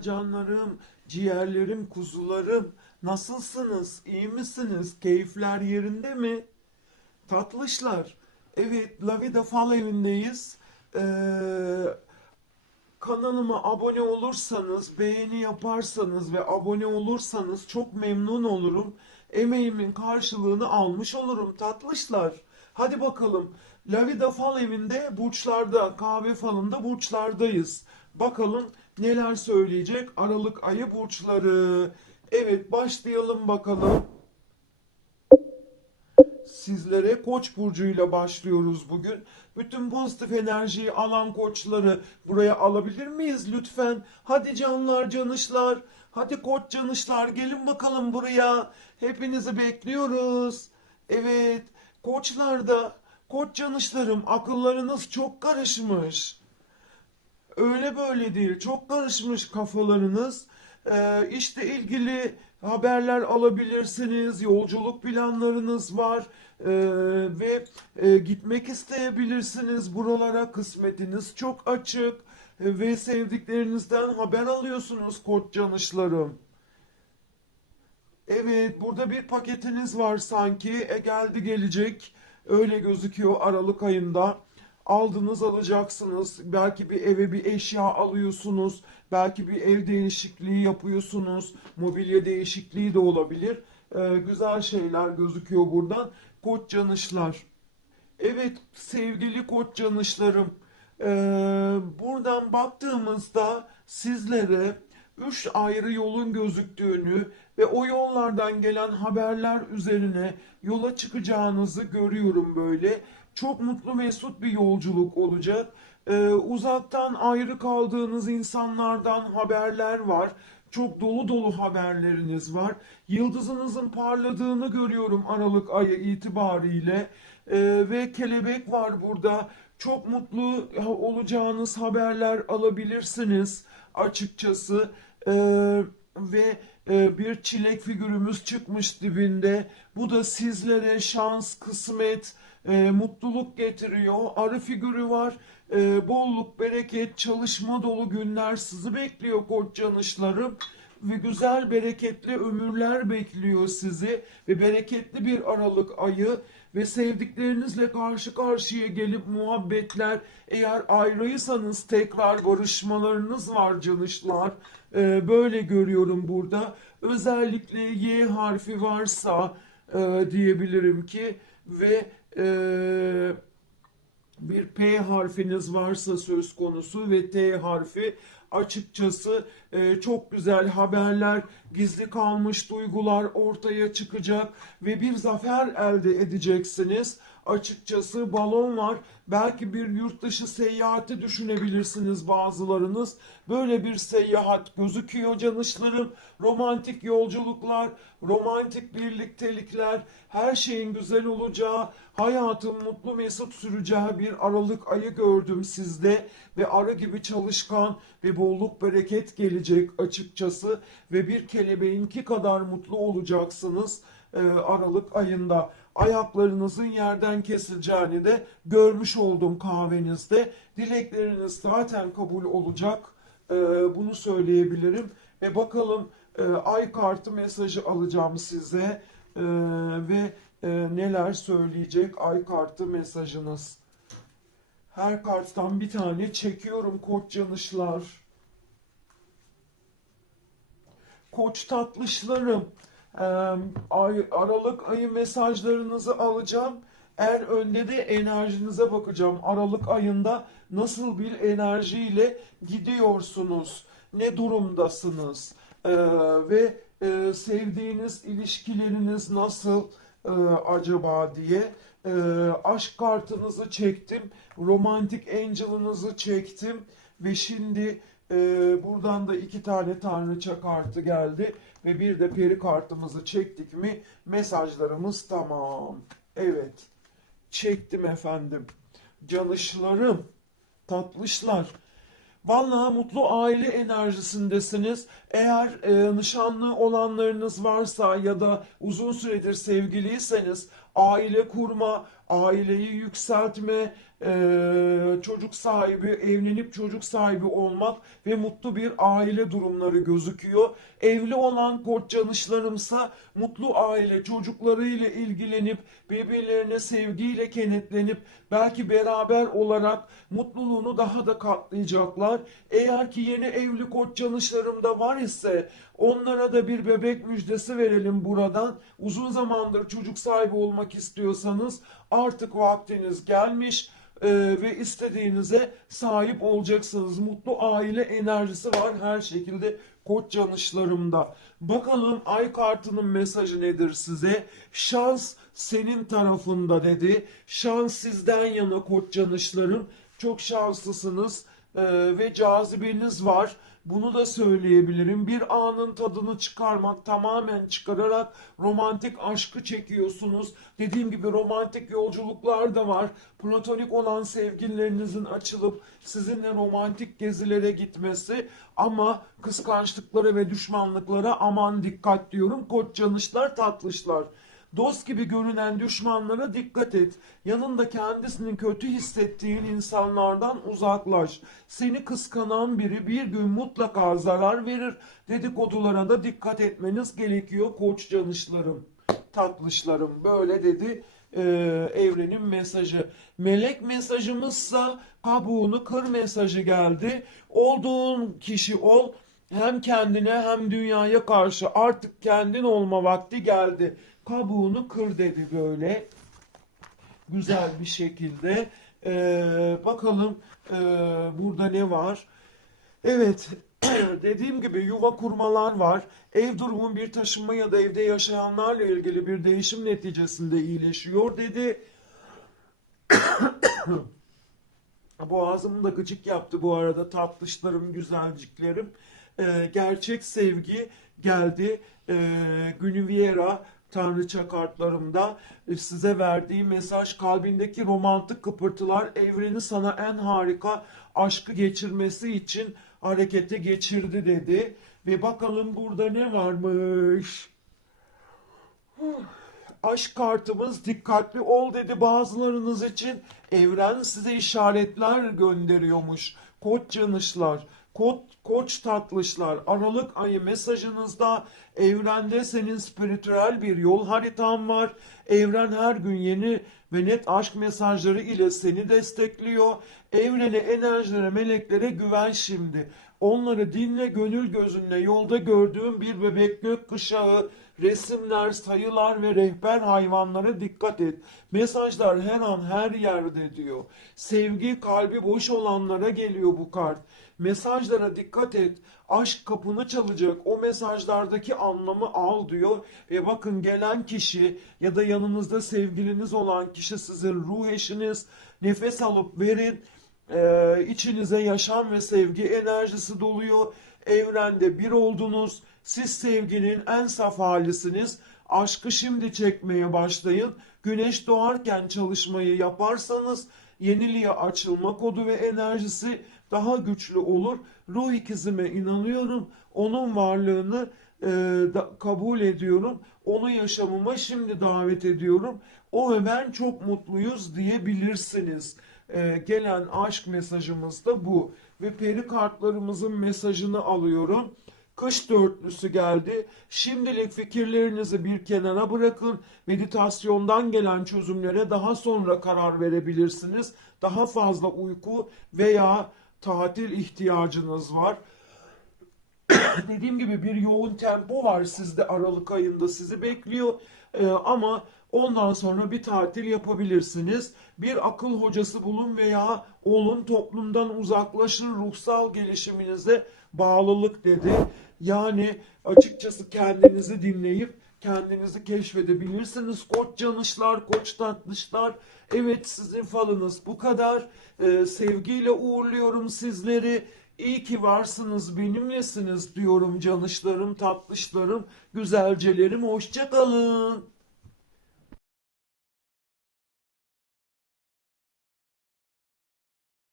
Canlarım, ciğerlerim, kuzularım. Nasılsınız? İyi misiniz? Keyifler yerinde mi? Tatlışlar. Evet, La Vida Fal evindeyiz. Ee, kanalıma abone olursanız, beğeni yaparsanız ve abone olursanız çok memnun olurum. Emeğimin karşılığını almış olurum tatlışlar. Hadi bakalım. La Vida Fal evinde burçlarda, kahve falında burçlardayız. Bakalım neler söyleyecek Aralık ayı burçları. Evet başlayalım bakalım. Sizlere Koç burcuyla başlıyoruz bugün. Bütün pozitif enerjiyi alan koçları buraya alabilir miyiz lütfen? Hadi canlar canışlar. Hadi koç canışlar gelin bakalım buraya. Hepinizi bekliyoruz. Evet koçlarda koç canışlarım akıllarınız çok karışmış. Öyle böyle değil. Çok karışmış kafalarınız. Ee, işte ilgili haberler alabilirsiniz. Yolculuk planlarınız var. Ee, ve e, gitmek isteyebilirsiniz buralara. Kısmetiniz çok açık. Ee, ve sevdiklerinizden haber alıyorsunuz koç canışlarım. Evet, burada bir paketiniz var sanki. E geldi gelecek. Öyle gözüküyor Aralık ayında. Aldınız alacaksınız. Belki bir eve bir eşya alıyorsunuz. Belki bir ev değişikliği yapıyorsunuz. Mobilya değişikliği de olabilir. E, güzel şeyler gözüküyor buradan. Koç canışlar. Evet sevgili koç canışlarım. Ee, buradan baktığımızda sizlere üç ayrı yolun gözüktüğünü ve o yollardan gelen haberler üzerine yola çıkacağınızı görüyorum böyle. Çok mutlu mesut bir yolculuk olacak. Ee, uzaktan ayrı kaldığınız insanlardan haberler var. Çok dolu dolu haberleriniz var. Yıldızınızın parladığını görüyorum Aralık ayı itibariyle. Ee, ve kelebek var burada. Çok mutlu olacağınız haberler alabilirsiniz açıkçası. Ee, ve e, bir çilek figürümüz çıkmış dibinde. Bu da sizlere şans, kısmet, e, mutluluk getiriyor. Arı figürü var. E, bolluk, bereket, çalışma dolu günler sizi bekliyor koç canışlarım. Ve güzel bereketli ömürler bekliyor sizi. Ve bereketli bir Aralık ayı. Ve sevdiklerinizle karşı karşıya gelip muhabbetler. Eğer ayrıysanız tekrar barışmalarınız var canışlar. E, böyle görüyorum burada. Özellikle Y harfi varsa e, diyebilirim ki ve e, bir P harfiniz varsa söz konusu ve T harfi açıkçası e, çok güzel haberler, gizli kalmış duygular ortaya çıkacak ve bir zafer elde edeceksiniz. Açıkçası balon var. Belki bir yurt dışı seyahati düşünebilirsiniz bazılarınız. Böyle bir seyahat gözüküyor canışlarım. Romantik yolculuklar, romantik birliktelikler, her şeyin güzel olacağı, hayatın mutlu mesut süreceği bir Aralık ayı gördüm sizde ve arı gibi çalışkan ve bolluk bereket gelecek açıkçası ve bir kelebeğinki kadar mutlu olacaksınız e, Aralık ayında. Ayaklarınızın yerden kesileceğini de görmüş oldum kahvenizde. Dilekleriniz zaten kabul olacak. E, bunu söyleyebilirim. Ve bakalım e, ay kartı mesajı alacağım size E, ve e, neler söyleyecek ay kartı mesajınız. Her karttan bir tane çekiyorum koç canışlar. Koç tatlışlarım. Ay, Aralık ayı mesajlarınızı alacağım. En önde de enerjinize bakacağım. Aralık ayında nasıl bir enerjiyle gidiyorsunuz? Ne durumdasınız? Ee, ve e, sevdiğiniz ilişkileriniz nasıl e, acaba diye e, aşk kartınızı çektim. Romantik angel'ınızı çektim. Ve şimdi e, buradan da iki tane tanrıça kartı geldi. Ve bir de peri kartımızı çektik mi mesajlarımız tamam. Evet. Çektim efendim. Canışlarım, tatlışlar. Vallahi mutlu aile enerjisindesiniz. Eğer e, nişanlı olanlarınız varsa ya da uzun süredir sevgiliyseniz aile kurma, aileyi yükseltme, e, çocuk sahibi, evlenip çocuk sahibi olmak ve mutlu bir aile durumları gözüküyor. Evli olan koç canışlarımsa mutlu aile çocuklarıyla ilgilenip birbirlerine sevgiyle kenetlenip belki beraber olarak mutluluğunu daha da katlayacaklar. Eğer ki yeni evli koç canışlarım da var ise onlara da bir bebek müjdesi verelim buradan. Uzun zamandır çocuk sahibi olmak istiyorsanız artık vaktiniz gelmiş e, ve istediğinize sahip olacaksınız. Mutlu aile enerjisi var her şekilde koç canışlarımda. Bakalım ay kartının mesajı nedir size? Şans senin tarafında dedi. Şans sizden yana koç canışlarım. Çok şanslısınız e, ve cazibeniz var. Bunu da söyleyebilirim. Bir anın tadını çıkarmak, tamamen çıkararak romantik aşkı çekiyorsunuz. Dediğim gibi romantik yolculuklar da var. Platonik olan sevgililerinizin açılıp sizinle romantik gezilere gitmesi ama kıskançlıklara ve düşmanlıklara aman dikkat diyorum. Koç canışlar tatlışlar. Dost gibi görünen düşmanlara dikkat et. Yanında kendisini kötü hissettiğin insanlardan uzaklaş. Seni kıskanan biri bir gün mutlaka zarar verir. Dedikodulara da dikkat etmeniz gerekiyor koç canışlarım, tatlışlarım. Böyle dedi e, evrenin mesajı. Melek mesajımızsa kabuğunu kır mesajı geldi. Olduğun kişi ol. Hem kendine hem dünyaya karşı artık kendin olma vakti geldi. Kabuğunu kır dedi böyle güzel bir şekilde. Ee, bakalım ee, burada ne var? Evet, dediğim gibi yuva kurmalar var. Ev durumun bir taşınma ya da evde yaşayanlarla ilgili bir değişim neticesinde iyileşiyor dedi. Boğazımı da gıcık yaptı bu arada tatlışlarım, güzelciklerim. Ee, gerçek sevgi geldi. Ee, Guinevere Tanrıça kartlarımda e, size verdiği mesaj kalbindeki romantik kıpırtılar evreni sana en harika aşkı geçirmesi için harekete geçirdi dedi. Ve bakalım burada ne varmış? Aşk kartımız dikkatli ol dedi bazılarınız için. Evren size işaretler gönderiyormuş. Koç canışlar, koç, koç tatlışlar. Aralık ayı mesajınızda evrende senin spiritüel bir yol haritan var. Evren her gün yeni ve net aşk mesajları ile seni destekliyor. Evrene, enerjilere, meleklere güven şimdi. Onları dinle, gönül gözünle yolda gördüğün bir bebek gökkuşağı, resimler, sayılar ve rehber hayvanlara dikkat et. Mesajlar her an her yerde diyor. Sevgi kalbi boş olanlara geliyor bu kart. Mesajlara dikkat et. Aşk kapını çalacak. O mesajlardaki anlamı al diyor. Ve bakın gelen kişi ya da yanınızda sevgiliniz olan kişi sizin ruh eşiniz. Nefes alıp verin. Ee, içinize yaşam ve sevgi enerjisi doluyor. Evrende bir oldunuz. Siz sevginin en saf halisiniz. Aşkı şimdi çekmeye başlayın. Güneş doğarken çalışmayı yaparsanız yeniliğe açılma kodu ve enerjisi daha güçlü olur. Ruh ikizime inanıyorum. Onun varlığını e, da, kabul ediyorum. Onu yaşamıma şimdi davet ediyorum. O ve ben çok mutluyuz diyebilirsiniz. E, gelen aşk mesajımız da bu. Ve peri kartlarımızın mesajını alıyorum. Kış dörtlüsü geldi. Şimdilik fikirlerinizi bir kenara bırakın. Meditasyondan gelen çözümlere daha sonra karar verebilirsiniz. Daha fazla uyku veya tatil ihtiyacınız var. Dediğim gibi bir yoğun tempo var sizde Aralık ayında sizi bekliyor. Ee, ama ondan sonra bir tatil yapabilirsiniz. Bir akıl hocası bulun veya olun toplumdan uzaklaşın ruhsal gelişiminize bağlılık dedi. Yani açıkçası kendinizi dinleyip kendinizi keşfedebilirsiniz. Koç canışlar, koç tatlışlar. Evet sizin falınız bu kadar. Ee, sevgiyle uğurluyorum sizleri. İyi ki varsınız, benimlesiniz diyorum canışlarım, tatlışlarım, güzelcelerim. Hoşça kalın.